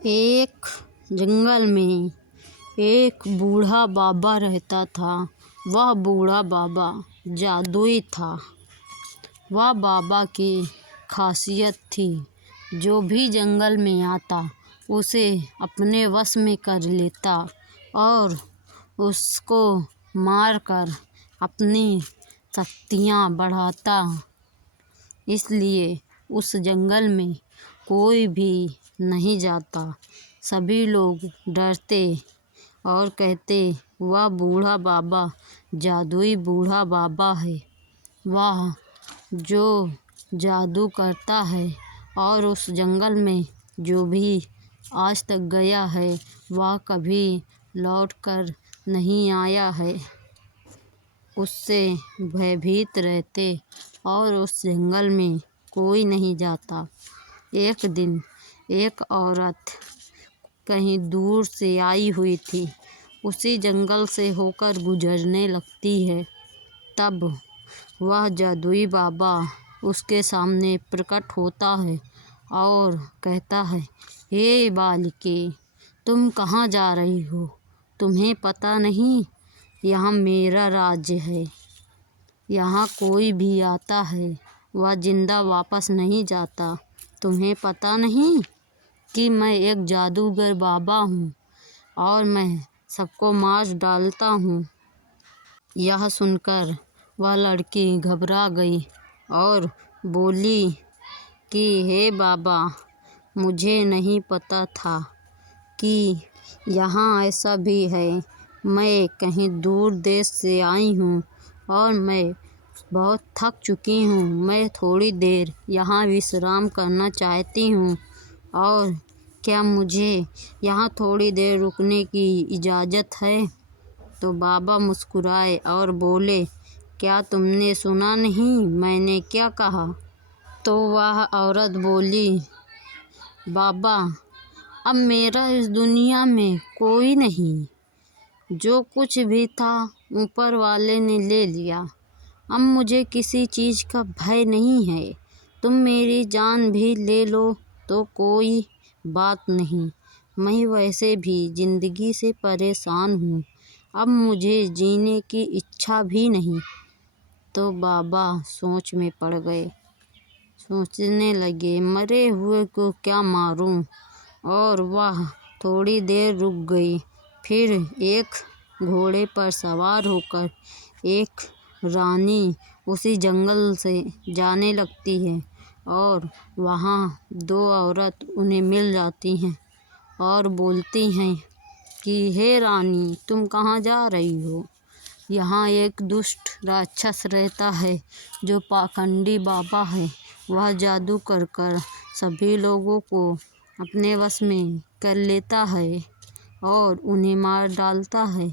एक जंगल में एक बूढ़ा बाबा रहता था। वह बूढ़ा बाबा जादुई था। वह बाबा की खासियत थी, जो भी जंगल में आता उसे अपने वश में कर लेता और उसको मारकर अपनी शक्तियाँ बढ़ाता। इसलिए उस जंगल में कोई भी नहीं जाता। सभी लोग डरते और कहते, वह बूढ़ा बाबा जादुई बूढ़ा बाबा है। वह जो जादू करता है और उस जंगल में जो भी आज तक गया है वह कभी लौट कर नहीं आया है। उससे भयभीत रहते और उस जंगल में कोई नहीं जाता। एक दिन एक औरत कहीं दूर से आई हुई थी, उसी जंगल से होकर गुजरने लगती है। तब वह जादुई बाबा उसके सामने प्रकट होता है और कहता है, हे बालिके, तुम कहाँ जा रही हो? तुम्हें पता नहीं यहाँ मेरा राज्य है। यहाँ कोई भी आता है वह जिंदा वापस नहीं जाता। तुम्हें पता नहीं कि मैं एक जादूगर बाबा हूँ और मैं सबको मार डालता हूँ। यह सुनकर वह लड़की घबरा गई और बोली कि हे बाबा, मुझे नहीं पता था कि यहाँ ऐसा भी है। मैं कहीं दूर देश से आई हूँ और मैं बहुत थक चुकी हूँ। मैं थोड़ी देर यहाँ विश्राम करना चाहती हूँ और क्या मुझे यहाँ थोड़ी देर रुकने की इजाज़त है? तो बाबा मुस्कुराए और बोले, क्या तुमने सुना नहीं मैंने क्या कहा? तो वह औरत बोली, बाबा, अब मेरा इस दुनिया में कोई नहीं। जो कुछ भी था ऊपर वाले ने ले लिया। अब मुझे किसी चीज़ का भय नहीं है। तुम मेरी जान भी ले लो तो कोई बात नहीं। मैं वैसे भी ज़िंदगी से परेशान हूँ। अब मुझे जीने की इच्छा भी नहीं। तो बाबा सोच में पड़ गए। सोचने लगे, मरे हुए को क्या मारूं? और वह थोड़ी देर रुक गई। फिर एक घोड़े पर सवार होकर एक रानी उसी जंगल से जाने लगती है और वहाँ दो औरत उन्हें मिल जाती हैं और बोलती हैं कि हे रानी, तुम कहाँ जा रही हो? यहाँ एक दुष्ट राक्षस रहता है जो पाखंडी बाबा है। वह जादू कर कर सभी लोगों को अपने वश में कर लेता है और उन्हें मार डालता है।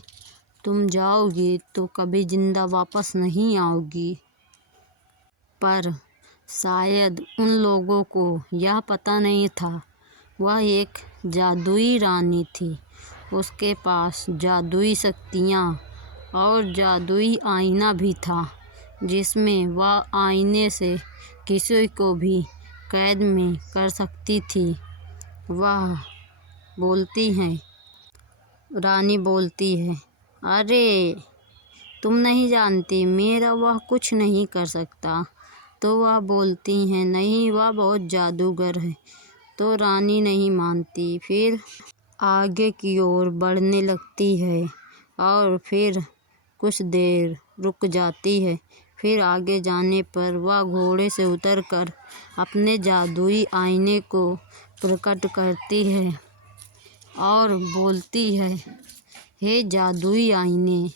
तुम जाओगी तो कभी जिंदा वापस नहीं आओगी। पर शायद उन लोगों को यह पता नहीं था, वह एक जादुई रानी थी। उसके पास जादुई शक्तियाँ और जादुई आईना भी था, जिसमें वह आईने से किसी को भी कैद में कर सकती थी। वह बोलती हैं, रानी बोलती है, अरे तुम नहीं जानती, मेरा वह कुछ नहीं कर सकता। तो वह बोलती हैं, नहीं, वह बहुत जादूगर है। तो रानी नहीं मानती। फिर आगे की ओर बढ़ने लगती है और फिर कुछ देर रुक जाती है। फिर आगे जाने पर वह घोड़े से उतरकर अपने जादुई आईने को प्रकट करती है और बोलती है, हे जादुई आईने,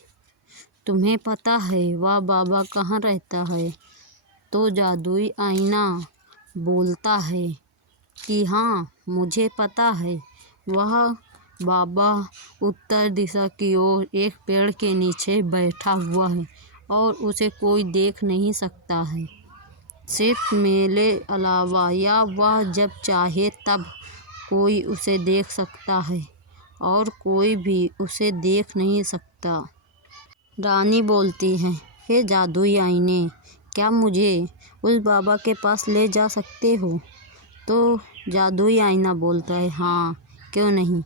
तुम्हें पता है वह बाबा कहाँ रहता है? तो जादुई आईना बोलता है कि हाँ, मुझे पता है। वह बाबा उत्तर दिशा की ओर एक पेड़ के नीचे बैठा हुआ है और उसे कोई देख नहीं सकता है, सिर्फ मेरे अलावा, या वह जब चाहे तब कोई उसे देख सकता है और कोई भी उसे देख नहीं सकता। रानी बोलती है, हे जादुई आईने, क्या मुझे उस बाबा के पास ले जा सकते हो? तो जादुई आईना बोलता है, हाँ, क्यों नहीं।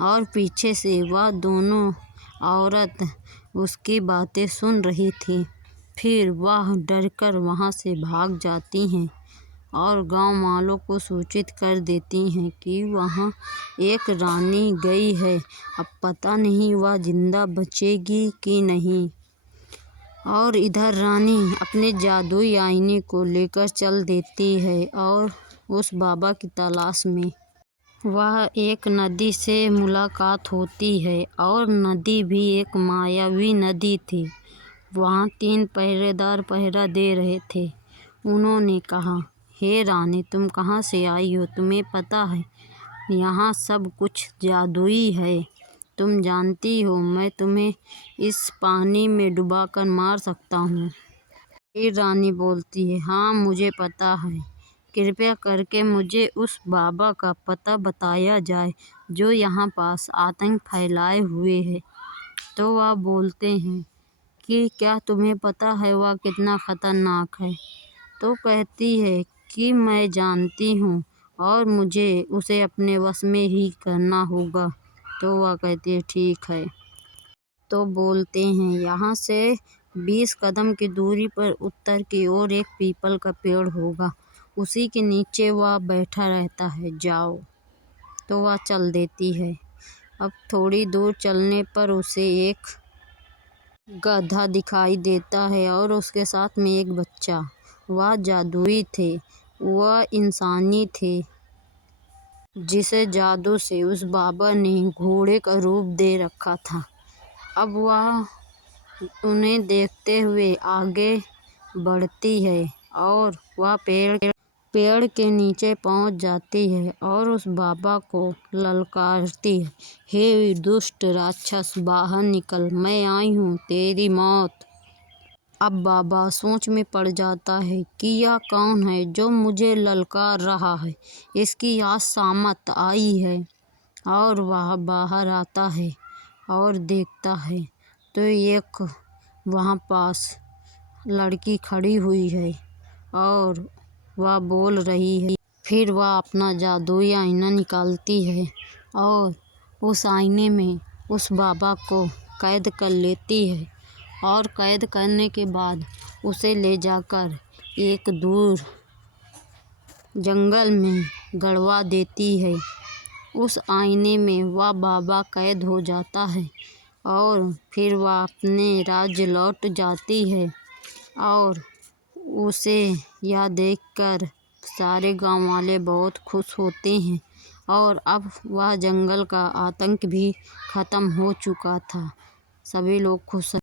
और पीछे से वह दोनों औरत उसकी बातें सुन रही थी। फिर वह डरकर वहाँ से भाग जाती हैं और गांव वालों को सूचित कर देती हैं कि वहाँ एक रानी गई है। अब पता नहीं वह जिंदा बचेगी कि नहीं। और इधर रानी अपने जादुई आईने को लेकर चल देती है और उस बाबा की तलाश में। वह एक नदी से मुलाकात होती है और नदी भी एक मायावी नदी थी। वहाँ 3 पहरेदार पहरा दे रहे थे। उन्होंने कहा, हे रानी, तुम कहाँ से आई हो? तुम्हें पता है यहाँ सब कुछ जादुई है। तुम जानती हो मैं तुम्हें इस पानी में डुबाकर मार सकता हूँ। फिर रानी बोलती है, हाँ मुझे पता है। कृपया करके मुझे उस बाबा का पता बताया जाए जो यहाँ पास आतंक फैलाए हुए है। तो वह बोलते हैं कि क्या तुम्हें पता है वह कितना खतरनाक है? तो कहती है कि मैं जानती हूँ और मुझे उसे अपने वश में ही करना होगा। तो वह कहती है ठीक है। तो बोलते हैं यहाँ से 20 कदम की दूरी पर उत्तर की ओर एक पीपल का पेड़ होगा, उसी के नीचे वह बैठा रहता है, जाओ। तो वह चल देती है। अब थोड़ी दूर चलने पर उसे एक गधा दिखाई देता है और उसके साथ में एक बच्चा। वह जादुई थे, वह इंसानी थे जिसे जादू से उस बाबा ने घोड़े का रूप दे रखा था। अब वह उन्हें देखते हुए आगे बढ़ती है और वह पेड़ के नीचे पहुंच जाती है और उस बाबा को ललकारती है, हे दुष्ट राक्षस, बाहर निकल, मैं आई हूँ तेरी मौत। अब बाबा सोच में पड़ जाता है कि यह कौन है जो मुझे ललकार रहा है। इसकी आज शामत आई है। और वह बाहर आता है और देखता है तो एक वहाँ पास लड़की खड़ी हुई है और वह बोल रही है। फिर वह अपना जादुई आईना निकालती है और उस आईने में उस बाबा को कैद कर लेती है और कैद करने के बाद उसे ले जाकर एक दूर जंगल में गड़वा देती है। उस आईने में वह बाबा कैद हो जाता है और फिर वह अपने राज्य लौट जाती है और उसे यह देखकर सारे गांव वाले बहुत खुश होते हैं और अब वह जंगल का आतंक भी ख़त्म हो चुका था। सभी लोग खुश